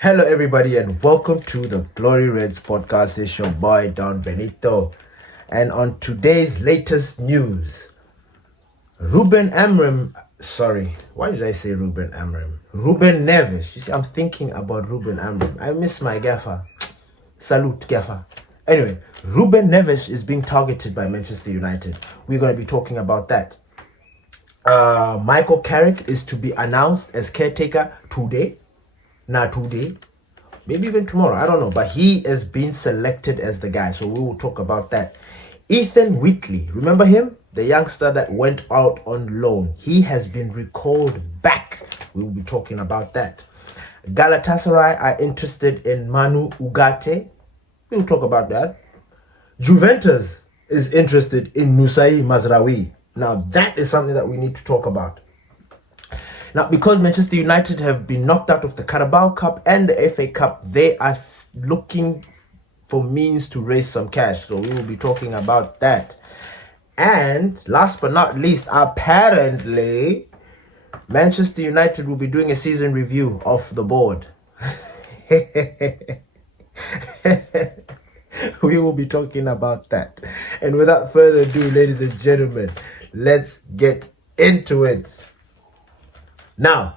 Hello, everybody, and welcome to the Glory Reds podcast. It's your boy Don Benito, and on today's latest news, Ruben Amram. Sorry, why did I say Ruben Amram? Ruben Neves. You see, I'm thinking about Ruben Amram. I miss my gaffer. Salute, gaffer. Anyway, Ruben Neves is being targeted by Manchester United. We're going to be talking about that. Michael Carrick is to be announced as caretaker today. Not today, maybe even tomorrow, I don't know, but he has been selected as the guy, so we will talk about that. Ethan Wheatley, remember him, the youngster that went out on loan? He has been recalled back. We will be talking about that. Galatasaray are interested in Manuel Urgate. We will talk about that. Juventus is interested in Mazraoui. Now that is something that we need to talk about. Now, because Manchester United have been knocked out of the Carabao Cup and the FA Cup, they are looking for means to raise some cash. So we will be talking about that. And last but not least, apparently, Manchester United will be doing a season review of the board. We will be talking about that. And without further ado, ladies and gentlemen, let's get into it. Now,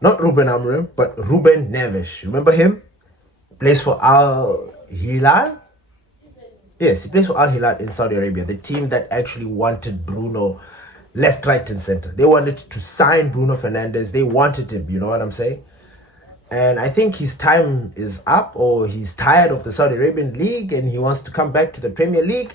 not Ruben Amram, but Ruben Neves. Remember him? Plays for Al Hilal? Yes, he plays for Al Hilal in Saudi Arabia, the team that actually wanted Bruno left, right, and center. They wanted to sign Bruno Fernandes. They wanted him, you know what I'm saying? And I think his time is up, or he's tired of the Saudi Arabian league and he wants to come back to the Premier League.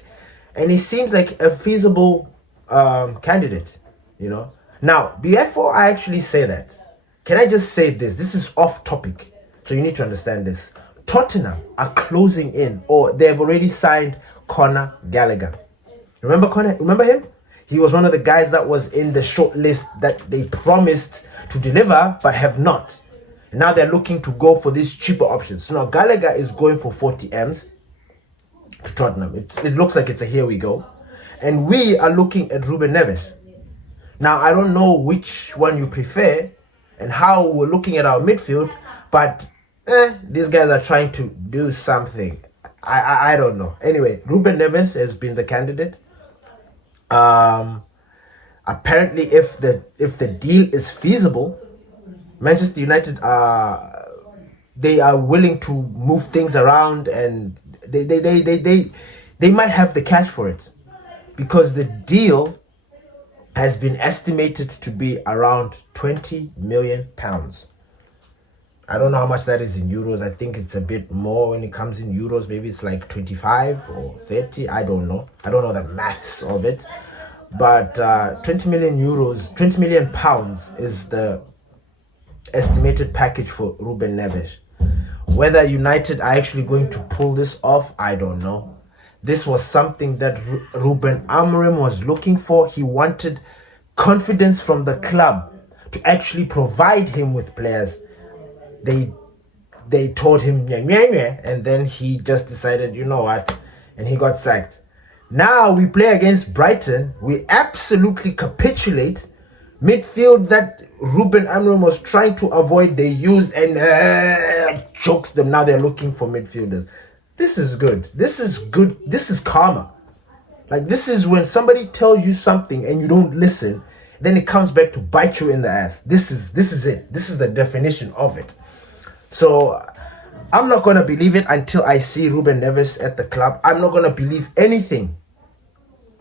And he seems like a feasible candidate, you know? Now, before I actually say that, can I just say this? This is off topic, so you need to understand this. Tottenham are closing in, or they have already signed Conor Gallagher. Remember Conor? Remember him? He was one of the guys that was in the short list that they promised to deliver, but have not. And now they're looking to go for these cheaper options. So now Gallagher is going for 40 M's to Tottenham. It looks like it's a here we go. And we are looking at Ruben Neves. Now, I don't know which one you prefer and how we're looking at our midfield, but these guys are trying to do something. I don't know. Anyway, Ruben Neves has been the candidate. Apparently, if the deal is feasible, Manchester United are willing to move things around, and they might have the cash for it, because the deal has been estimated to be around £20 million. I don't know how much that is in euros. I think it's a bit more when it comes in euros. Maybe it's like 25 or 30. I don't know. I don't know the maths of it. But 20 million pounds is the estimated package for Ruben Neves. Whether United are actually going to pull this off, I don't know. This was something that Ruben Amram was looking for. He wanted confidence from the club to actually provide him with players. They told him, and then he just decided, you know what, and he got sacked. Now we play against Brighton. We absolutely capitulate. Midfield that Ruben Amram was trying to avoid, they used and chokes them. Now they're looking for midfielders. This is good. This is good. This is karma. Like, this is when somebody tells you something and you don't listen, then it comes back to bite you in the ass. This is it. This is the definition of it. So I'm not going to believe it until I see Ruben Neves at the club. I'm not going to believe anything.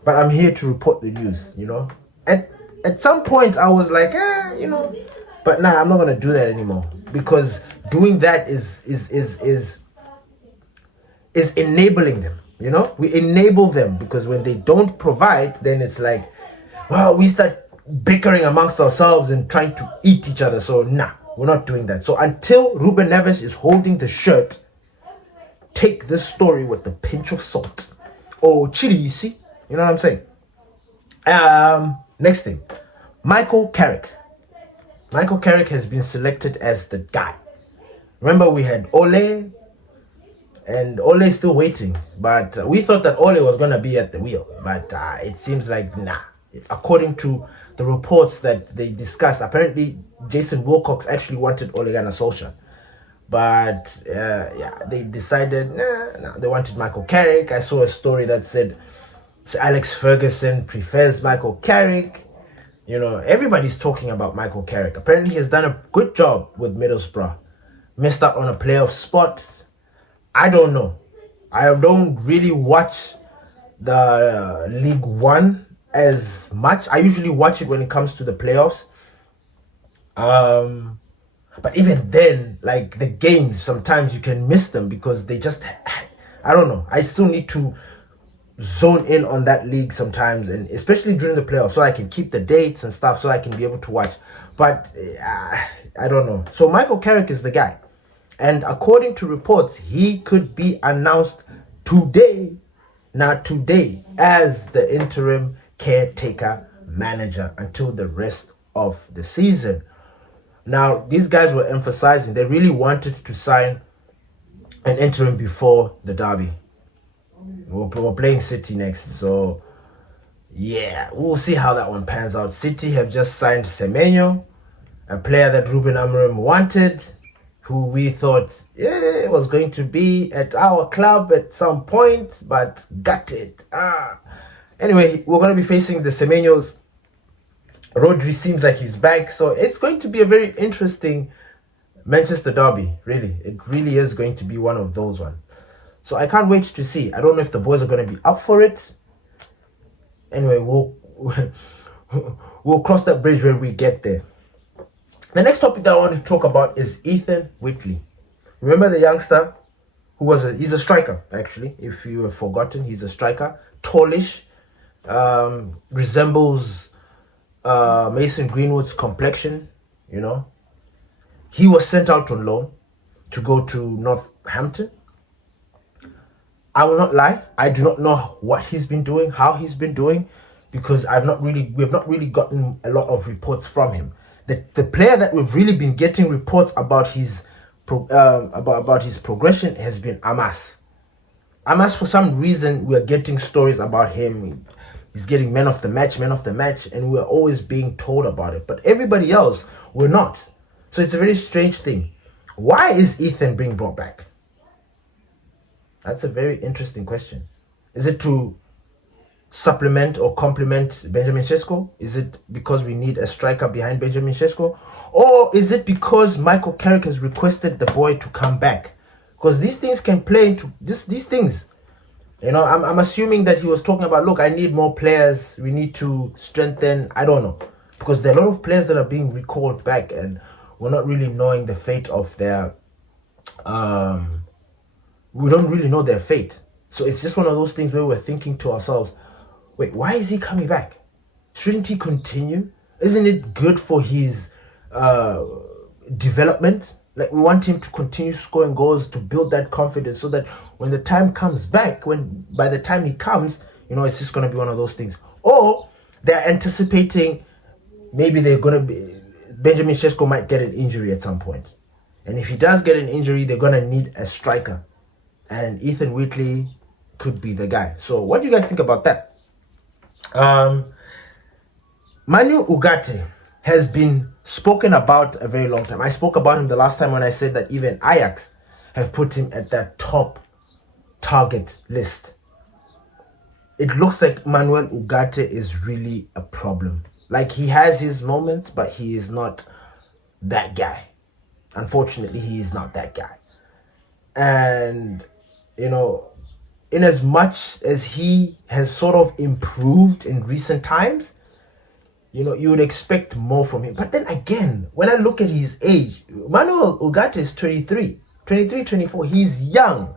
But I'm here to report the news, you know. At some point I was like, you know, but nah, I'm not going to do that anymore, because doing that is enabling them, you know. We enable them, because when they don't provide, then it's like, well, we start bickering amongst ourselves and trying to eat each other. So nah, we're not doing that. So until Ruben Neves is holding the shirt, take this story with a pinch of salt or chili, you see, you know what I'm saying? Next thing, Michael Carrick has been selected as the guy. Remember, we had Ole, and Ole is still waiting, but we thought that Ole was going to be at the wheel, but it seems like nah. According to the reports that they discussed, apparently Jason Wilcox actually wanted Ole Gunnar Solskjaer, But yeah, they decided they wanted Michael Carrick. I saw a story that said Sir Alex Ferguson prefers Michael Carrick. You know, everybody's talking about Michael Carrick. Apparently, he has done a good job with Middlesbrough. Missed out on a playoff spot. I don't know. I don't really watch the League One as much. I usually watch it when it comes to the playoffs. But even then, like the games, sometimes you can miss them because they just, I don't know. I still need to zone in on that league sometimes, and especially during the playoffs, so I can keep the dates and stuff, so I can be able to watch. But I don't know. So Michael Carrick is the guy, and according to reports, he could be announced today, as the interim caretaker manager until the rest of the season. Now, these guys were emphasizing they really wanted to sign an interim before the derby. We're playing City next, so yeah, we'll see how that one pans out. City have just signed Semenyo, a player that Ruben Amorim wanted, who we thought was going to be at our club at some point, but gutted. Anyway, we're going to be facing the Semenyos. Rodri seems like he's back, so it's going to be a very interesting Manchester derby. Really, it really is going to be one of those ones. So I can't wait to see. I don't know if the boys are going to be up for it. Anyway, we'll cross that bridge when we get there. The next topic that I want to talk about is Ethan Wheatley. Remember the youngster who he's a striker, actually. If you have forgotten, he's a striker. Tallish, resembles Mason Greenwood's complexion, you know. He was sent out on loan to go to Northampton. I will not lie, I do not know what he's been doing, how he's been doing, because we have not really gotten a lot of reports from him. The player that we've really been getting reports about his progression has been Amas. Amas, for some reason, we're getting stories about him. He's getting man of the match, and we're always being told about it. But everybody else, we're not. So it's a very strange thing. Why is Ethan being brought back? That's a very interesting question. Is it to supplement or complement Benjamin Sesko? Is it because we need a striker behind Benjamin Sesko? Or is it because Michael Carrick has requested the boy to come back? Because these things can play into these things. You know, I'm assuming that he was talking about, look, I need more players. We need to strengthen. I don't know. Because there are a lot of players that are being recalled back, and we're not really knowing the fate of their... we don't really know their fate. So it's just one of those things where we're thinking to ourselves, wait, why is he coming back? Shouldn't he continue? Isn't it good for his development? Like, we want him to continue scoring goals to build that confidence, so that when the time comes back, by the time he comes, you know, it's just going to be one of those things. Or they're anticipating maybe Benjamin Sesko might get an injury at some point. And if he does get an injury, they're going to need a striker. And Ethan Wheatley could be the guy. So what do you guys think about that? Manuel Urgate has been spoken about a very long time. I spoke about him the last time when I said that even Ajax have put him at that top target list. It looks like Manuel Urgate is really a problem. Like, he has his moments, but he is not that guy. Unfortunately, he is not that guy. And, you know, in as much as he has sort of improved in recent times, you know, you would expect more from him. But then again, when I look at his age, Manuel Urgate is 23, 24. He's young.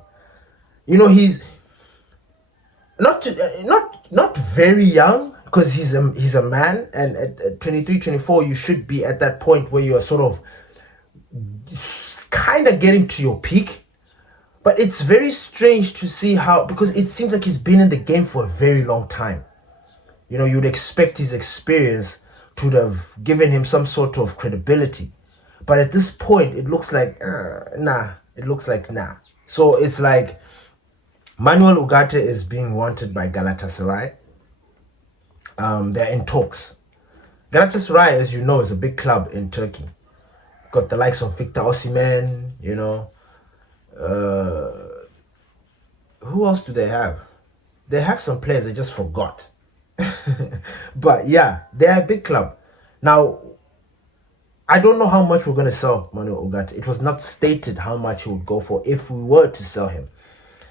You know, he's not very young, because he's a man. And at 23, 24, you should be at that point where you are sort of kind of getting to your peak. But it's very strange to see how, because it seems like he's been in the game for a very long time. You know, you'd expect his experience to have given him some sort of credibility. But at this point, it looks like, nah. It looks like, nah. So it's like, Manuel Urgate is being wanted by Galatasaray. They're in talks. Galatasaray, as you know, is a big club in Turkey. Got the likes of Victor Osimhen, you know. Who else do they have? They have some players I just forgot. But yeah, they're a big club. Now, I don't know how much we're going to sell Manuel Urgate. It was not stated how much he would go for if we were to sell him.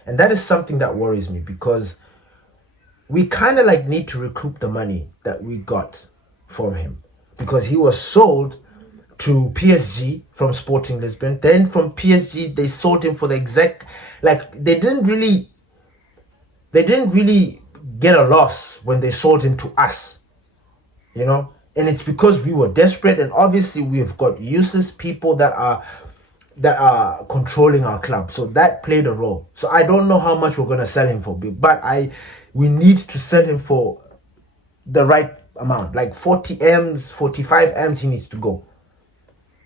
And that is something that worries me, because we kind of like need to recoup the money that we got from him, because he was sold to PSG from Sporting Lisbon. Then from PSG, they sold him for the exact, like, they didn't really get a loss when they sold him to us, you know. And it's because we were desperate, and obviously we've got useless people that are controlling our club, so that played a role. So I don't know how much we're going to sell him for, but we need to sell him for the right amount, like 40 M's, 45 M's. He needs to go.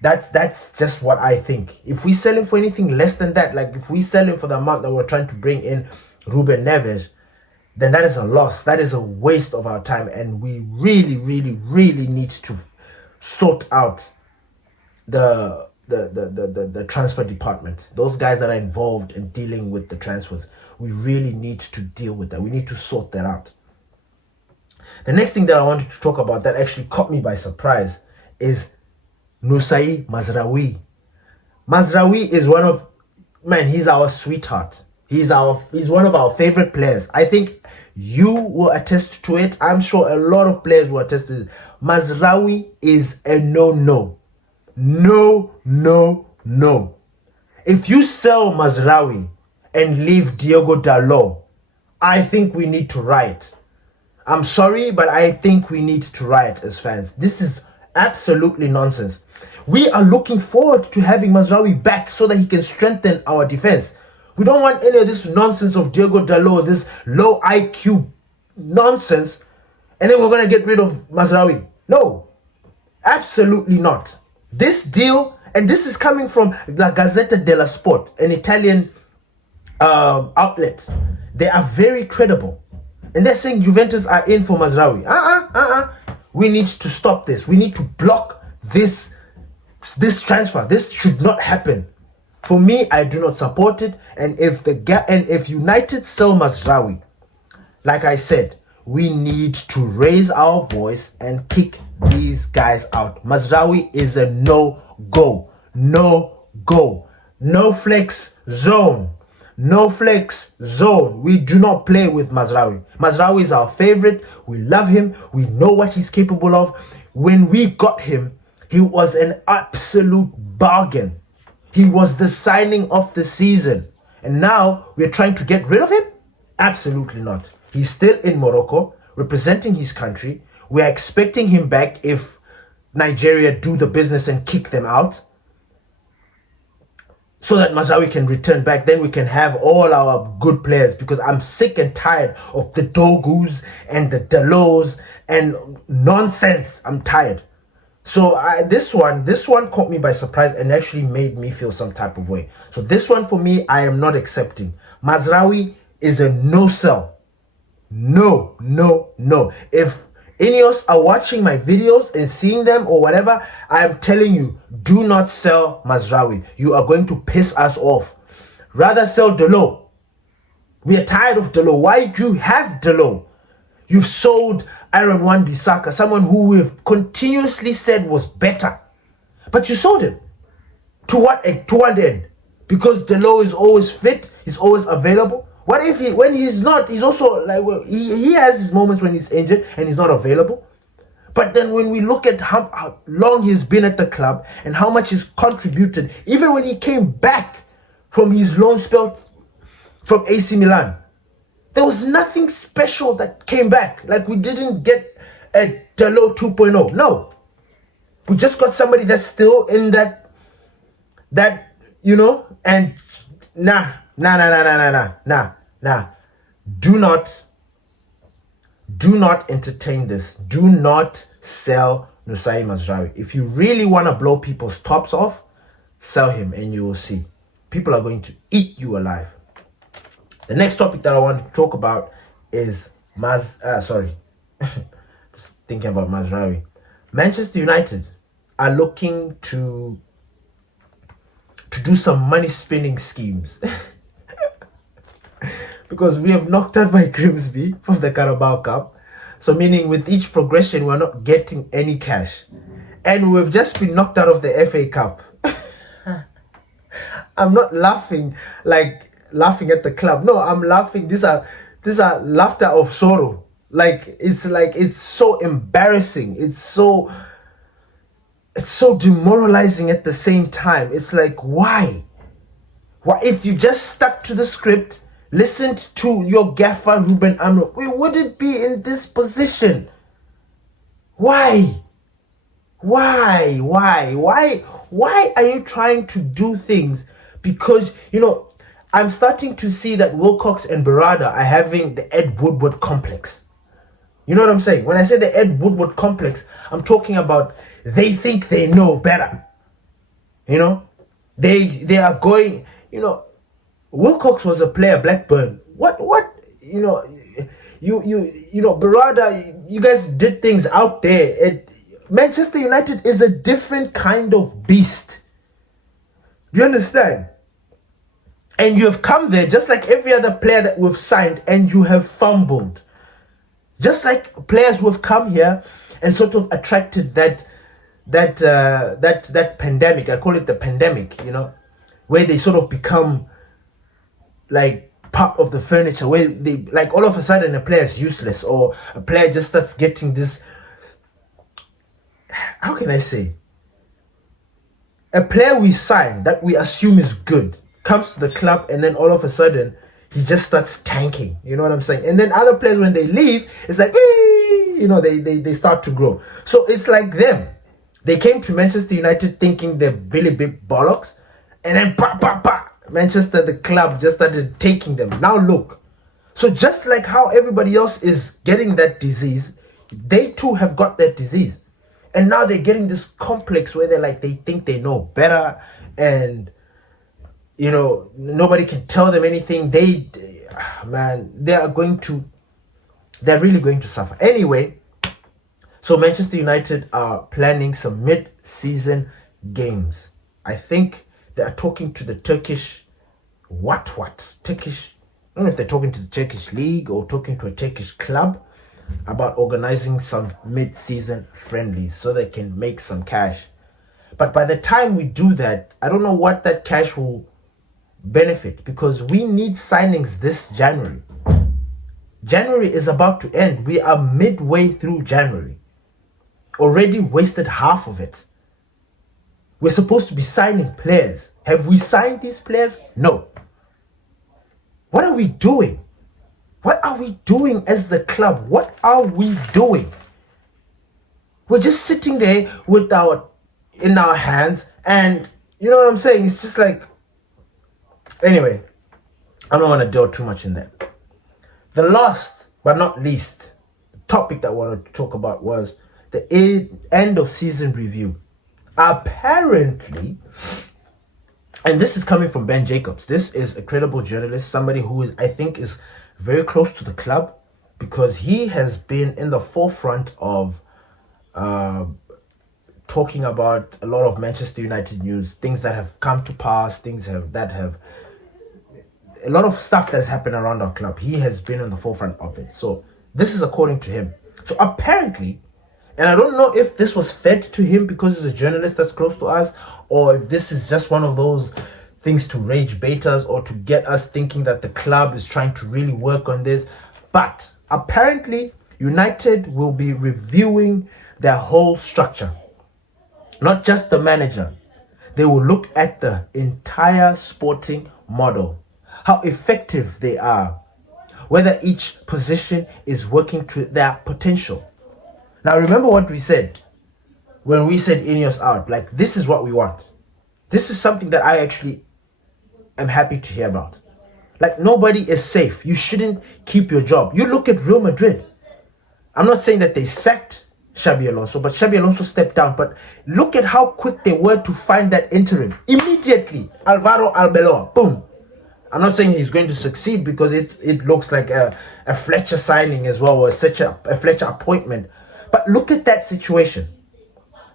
That's just what I think. If we sell him for anything less than that, like if we sell him for the amount that we're trying to bring in Ruben Neves, then that is a loss. That is a waste of our time, and we really, really, really need to sort out the transfer department. Those guys that are involved in dealing with the transfers, we really need to deal with that. We need to sort that out. The next thing that I wanted to talk about that actually caught me by surprise is Nusai Mazraoui. Mazraoui is he's our sweetheart. He's one of our favorite players. I think you will attest to it. I'm sure a lot of players will attest to this. Mazraoui is a no. If you sell Mazraoui and leave Diogo Dalot, I think we need to riot. I'm sorry, but I think we need to riot as fans. This is absolutely nonsense. We are looking forward to having Mazraoui back so that he can strengthen our defense. We don't want any of this nonsense of Diogo Dalot, this low IQ nonsense, and then we're going to get rid of Mazraoui. No, absolutely not. This deal, and this is coming from La Gazzetta dello Sport, an Italian outlet. They are very credible. And they're saying Juventus are in for Mazraoui. We need to stop this. We need to block this transfer. This should not happen. For me, I do not support it. And if United sell Mazraoui, like I said, we need to raise our voice and kick these guys out. Mazraoui is a no-go. No-go. No flex zone. No flex zone. We do not play with Mazraoui. Mazraoui is our favorite. We love him. We know what he's capable of. When we got him, he was an absolute bargain. He was the signing of the season. And now we're trying to get rid of him? Absolutely not. He's still in Morocco, representing his country. We're expecting him back if Nigeria do the business and kick them out, so that Mazraoui can return back. Then we can have all our good players, because I'm sick and tired of the Dogus and the Dalots and nonsense. I'm tired. So this one caught me by surprise and actually made me feel some type of way. So this one for me, I am not accepting. Mazraoui is a no sell. No. If Ineos are watching my videos and seeing them or whatever, I am telling you, do not sell Mazraoui. You are going to piss us off. Rather sell Dalot. We are tired of Dalot. Why do you have Dalot? You've sold Aaron Wan-Bissaka, someone who we've continuously said was better. But you sold him. To what end? Because Dalot is always fit, he's always available. What if when he's not, he's also like, well, he has his moments when he's injured and he's not available. But then when we look at how long he's been at the club and how much he's contributed, even when he came back from his loan spell from AC Milan, there was nothing special that came back. Like, we didn't get a Dalot 2.0. No. We just got somebody that's still in that, and nah. Do not entertain this. Do not sell Nusai Mazraoui. If you really want to blow people's tops off, sell him and you will see. People are going to eat you alive. The next topic that I want to talk about is just thinking about Mazraoui. Manchester United are looking to to do some money spending schemes. Because we have knocked out by Grimsby from the Carabao Cup. So meaning with each progression, we're not getting any cash. And we've just been knocked out of the FA Cup. I'm not laughing like laughing at the club. No, I'm laughing. These are laughter of sorrow. It's so embarrassing. It's so demoralizing at the same time. It's like, why? Why, if you just stuck to the script, listened to your gaffer Ruben Amorim, we wouldn't be in this position. Why? Why are you trying to do things? Because, I'm starting to see that Wilcox and Barada are having the Ed Woodward complex. You know what I'm saying? When I say the Ed Woodward complex, I'm talking about they think they know better. They are going, Wilcox was a player, Blackburn. Barada, you guys did things out there. Manchester United is a different kind of beast. Do you understand? And you have come there just like every other player that we've signed, and you have fumbled. Just like players who have come here and sort of attracted that pandemic. I call it the pandemic, where they sort of become like part of the furniture, where they like all of a sudden a player is useless, or a player just starts getting this, how can I say, a player we sign that we assume is good comes to the club, and then all of a sudden he just starts tanking. You know what I'm saying? And then other players, when they leave, it's like, they start to grow. So it's like them. They came to Manchester United thinking they're Billy Big Bollocks, and then Manchester, the club, just started taking them. Now look. So just like how everybody else is getting that disease, they too have got that disease. And now they're getting this complex where they think they know better, and nobody can tell them anything. They're really going to suffer. Anyway, so Manchester United are planning some mid-season games. I think they are talking to the Turkish, Turkish, I don't know if they're talking to the Turkish league or talking to a Turkish club about organizing some mid-season friendlies so they can make some cash. But by the time we do that, I don't know what that cash will benefit, because we need signings this January. January is about to end. We are midway through January. Already wasted half of it. We're supposed to be signing players. Have we signed these players? No. What are we doing? What are we doing as the club? What are we doing? We're just sitting there in our hands, and you know what I'm saying? It's just like, anyway, I don't want to delve too much in that. The last but not least topic that I wanted to talk about was the end of season review. Apparently, and this is coming from Ben Jacobs. This is a credible journalist, somebody who I think is very close to the club, because he has been in the forefront of talking about a lot of Manchester United news, things that have come to pass, a lot of stuff that has happened around our club. He has been on the forefront of it. So this is according to him. So apparently, and I don't know if this was fed to him because he's a journalist that's close to us, or if this is just one of those things to rage bait us or to get us thinking that the club is trying to really work on this. But apparently, United will be reviewing their whole structure. Not just the manager. They will look at the entire sporting model. How effective they are. Whether each position is working to their potential. Now remember what we said when we said Ineos out. Like, this is what we want. This is something that I actually am happy to hear about. Like, nobody is safe. You shouldn't keep your job. You look at Real Madrid. I'm not saying that they sacked Xabi Alonso, but Xabi Alonso stepped down. But look at how quick they were to find that interim. Immediately, Alvaro Arbeloa, boom. I'm not saying he's going to succeed, because it looks like a Fletcher signing as well, or such a Fletcher appointment. But look at that situation.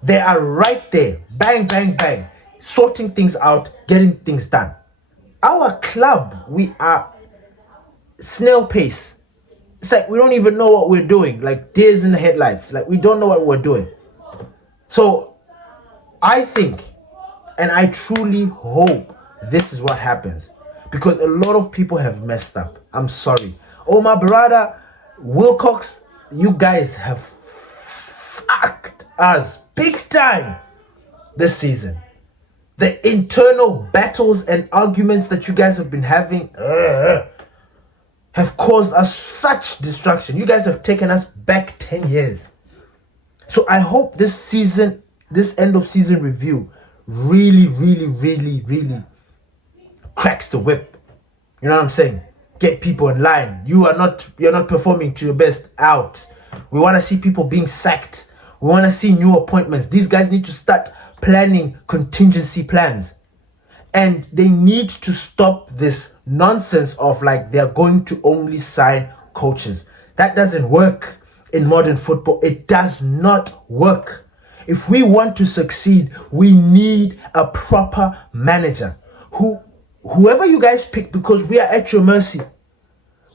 They are right there. Bang, bang, bang. sorting things out, getting things done. Our club, we are snail pace. It's like we don't even know what we're doing, like deers in the headlights. Like we don't know what we're doing. So I think, and I truly hope this is what happens, because a lot of people have messed up. I'm sorry. Oh, my brother, Wilcox, you guys have fucked us big time this season. The internal battles and arguments that you guys have been having have caused us such destruction. You guys have taken us back 10 years. So I hope this season, this end of season review really cracks the whip. You know what I'm saying? Get people in line. You're not performing to your best. Out. We want to see people being sacked. We want to see new appointments. These guys need to start planning contingency plans. And they need to stop this nonsense of like they're going to only sign coaches. That doesn't work in modern football. It does not work. If we want to succeed, we need a proper manager. Whoever you guys pick, because we are at your mercy.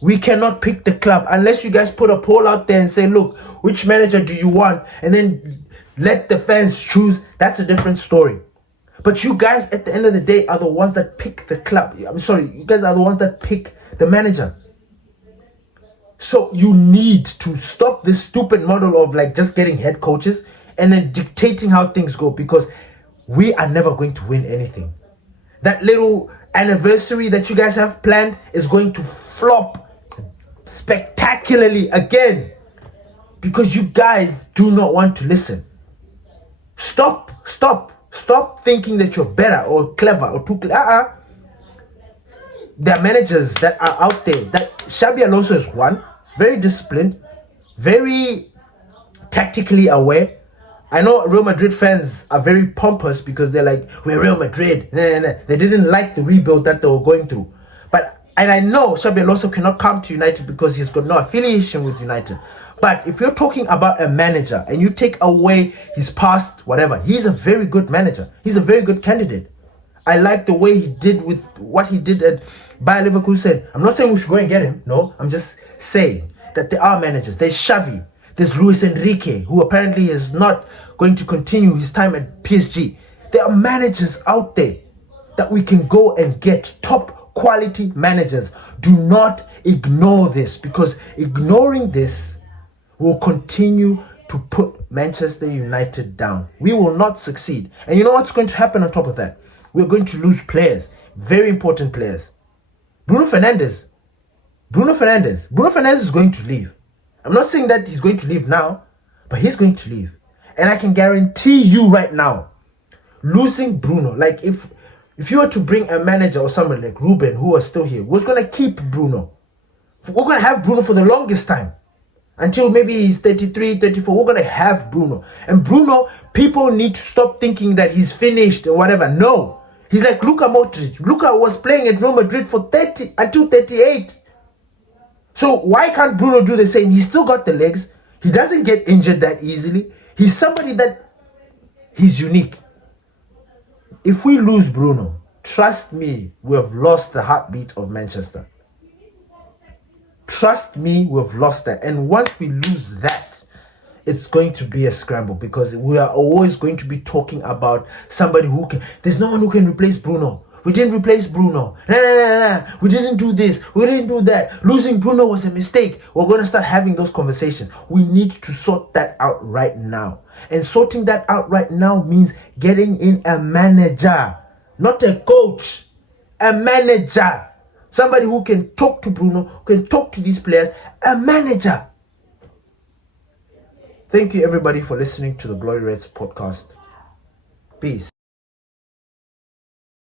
We cannot pick the club unless you guys put a poll out there and say, look, which manager do you want? And then let the fans choose. That's a different story. But you guys, at the end of the day, are the ones that pick the club. I'm sorry, you guys are the ones that pick the manager. So you need to stop this stupid model of like just getting head coaches and then dictating how things go, because we are never going to win anything. That little anniversary that you guys have planned is going to flop spectacularly again, because you guys do not want to listen. Stop thinking that you're better or clever or too clever. There are managers that are out there. That Xabi Alonso is one, very disciplined, very tactically aware. I know Real Madrid fans are very pompous because they're like, we're Real Madrid. Nah. They didn't like the rebuild that they were going through. And I know Xabi Alonso cannot come to United because he's got no affiliation with United. But if you're talking about a manager and you take away his past, whatever, he's a very good manager. He's a very good candidate. I like the way he did with what he did at Bayer Leverkusen. I'm not saying we should go and get him. No, I'm just saying that there are managers. There's Xavi. There's Luis Enrique, who apparently is not going to continue his time at PSG. There are managers out there that we can go and get, top quality managers. Do not ignore this, because ignoring this will continue to put Manchester United down. We will not succeed. And you know what's going to happen on top of that? We're going to lose players, very important players. Bruno Fernandes is going to leave. I'm not saying that he's going to leave now, but he's going to leave. And I can guarantee you right now, losing Bruno, like if you were to bring a manager or somebody like Ruben, who are still here, who's going to keep Bruno? We're going to have Bruno for the longest time. Until maybe he's 33, 34, we're going to have Bruno. And Bruno, people need to stop thinking that he's finished or whatever. No. He's like Luka Modric. Luka was playing at Real Madrid for 30 until 38. So why can't Bruno do the same? He's still got the legs. He doesn't get injured that easily. He's somebody that he's unique. If we lose Bruno, trust me, we have lost the heartbeat of Manchester. Trust me, we've lost that. And once we lose that, it's going to be a scramble, because we are always going to be talking about somebody who can. There's no one who can replace Bruno. We didn't replace Bruno. Nah. We didn't do this. We didn't do that. Losing Bruno was a mistake. We're going to start having those conversations. We need to sort that out right now. And sorting that out right now means getting in a manager, not a coach, a manager. Somebody who can talk to Bruno, who can talk to these players, a manager. Thank you everybody for listening to the Glory Reds podcast. Peace.